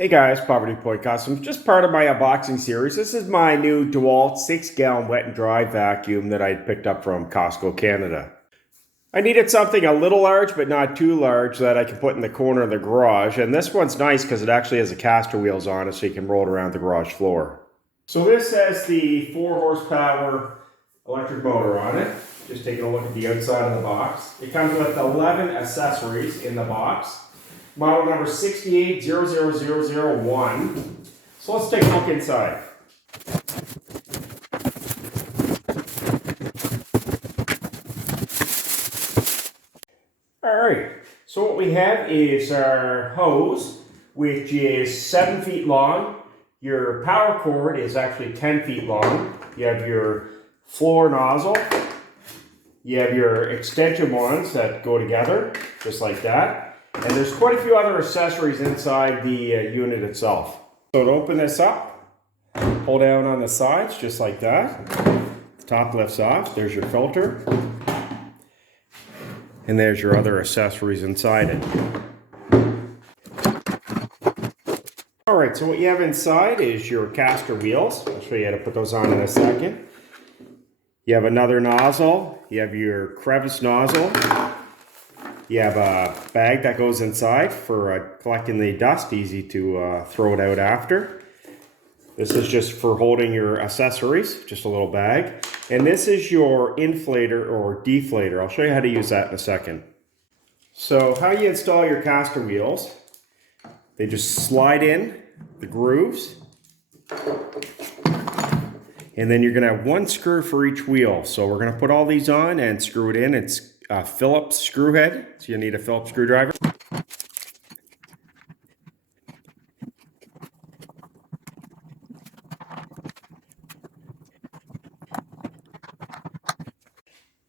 Hey guys, Poverty Point Customs, just part of my unboxing series. This is my new DeWALT 6-gallon wet and dry vacuum that I picked up from Costco, Canada. I needed something a little large, but not too large, that I can put in the corner of the garage. And this one's nice because it actually has the caster wheels on it, so you can roll it around the garage floor. So this has the 4 horsepower electric motor on it. Just taking a look at the outside of the box. It comes with 11 accessories in the box. Model number 6800001. So let's take a look inside. Alright, so what we have is our hose, which is 7 feet long. Your power cord is actually 10 feet long. You have your floor nozzle. You have your extension ones that go together, just like that. And there's quite a few other accessories inside the unit itself. So to open this up, pull down on the sides, just like that. The top lifts off, there's your filter. And there's your other accessories inside it. Alright, so what you have inside is your caster wheels. I'll show you how to put those on in a second. You have another nozzle. You have your crevice nozzle. You have a bag that goes inside for collecting the dust, easy to throw it out after. This is just for holding your accessories, just a little bag. And this is your inflator or deflator. I'll show you how to use that in a second. So how you install your caster wheels, they just slide in the grooves. And then you're going to have 1 screw for each wheel. So we're going to put all these on and screw it in. It's a Phillips screw head, so you need a Phillips screwdriver.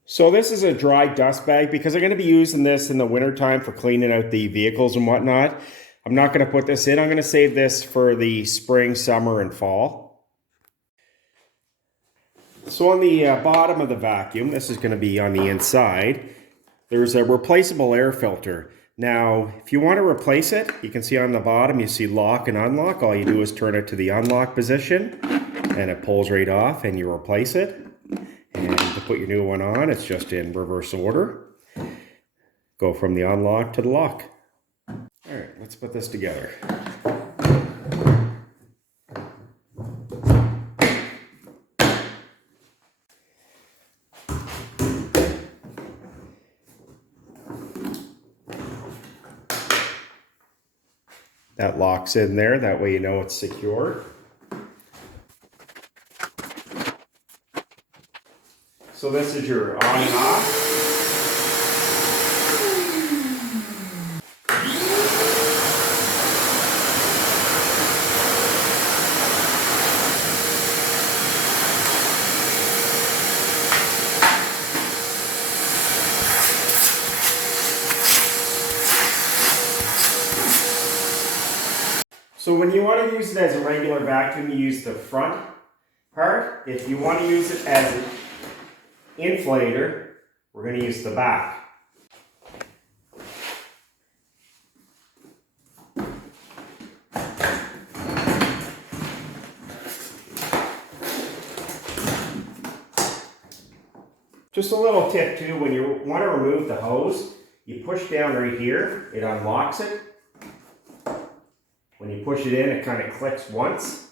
So this is a dry dust bag because I'm going to be using this in the wintertime for cleaning out the vehicles and whatnot. I'm not going to put this in. I'm going to save this for the spring, summer, and fall. So on the bottom of the vacuum, this is going to be on the inside, there's a replaceable air filter. Now, if you want to replace it, you can see on the bottom, you see lock and unlock. All you do is turn it to the unlock position, and it pulls right off, and you replace it. And to put your new one on, it's just in reverse order. Go from the unlock to the lock. All right, let's put this together. That locks in there, that way you know it's secure. So this is your on and off. So when you want to use it as a regular vacuum, you use the front part. If you want to use it as an inflator, we're going to use the back. Just a little tip too, when you want to remove the hose, you push down right here, it unlocks it. When you push it in, it kind of clicks once.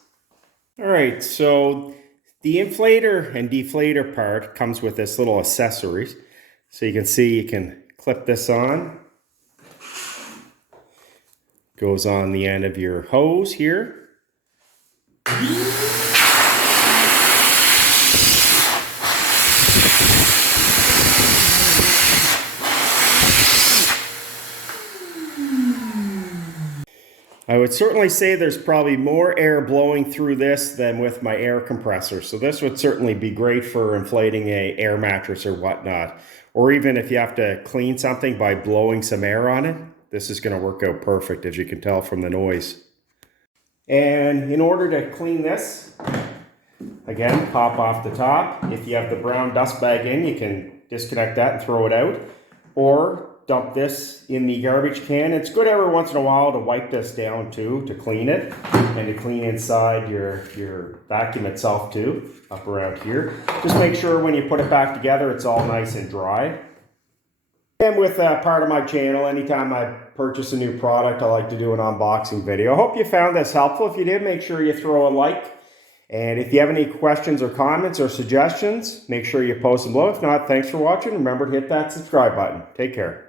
All right, so the inflator and deflator part comes with this little accessories. So you can see you can clip this on. Goes on the end of your hose here. I would certainly say there's probably more air blowing through this than with my air compressor. So this would certainly be great for inflating an air mattress or whatnot. Or even if you have to clean something by blowing some air on it, this is going to work out perfect, as you can tell from the noise. And in order to clean this, again, pop off the top. If you have the brown dust bag in, you can disconnect that and throw it out. Or dump this in the garbage can. It's good every once in a while to wipe this down too, to clean it, and to clean inside your vacuum itself too, up around here. Just make sure when you put it back together, it's all nice and dry. And with part of my channel, anytime I purchase a new product, I like to do an unboxing video. I hope you found this helpful. If you did, make sure you throw a like. And if you have any questions or comments or suggestions, make sure you post them below. If not, thanks for watching. Remember to hit that subscribe button. Take care.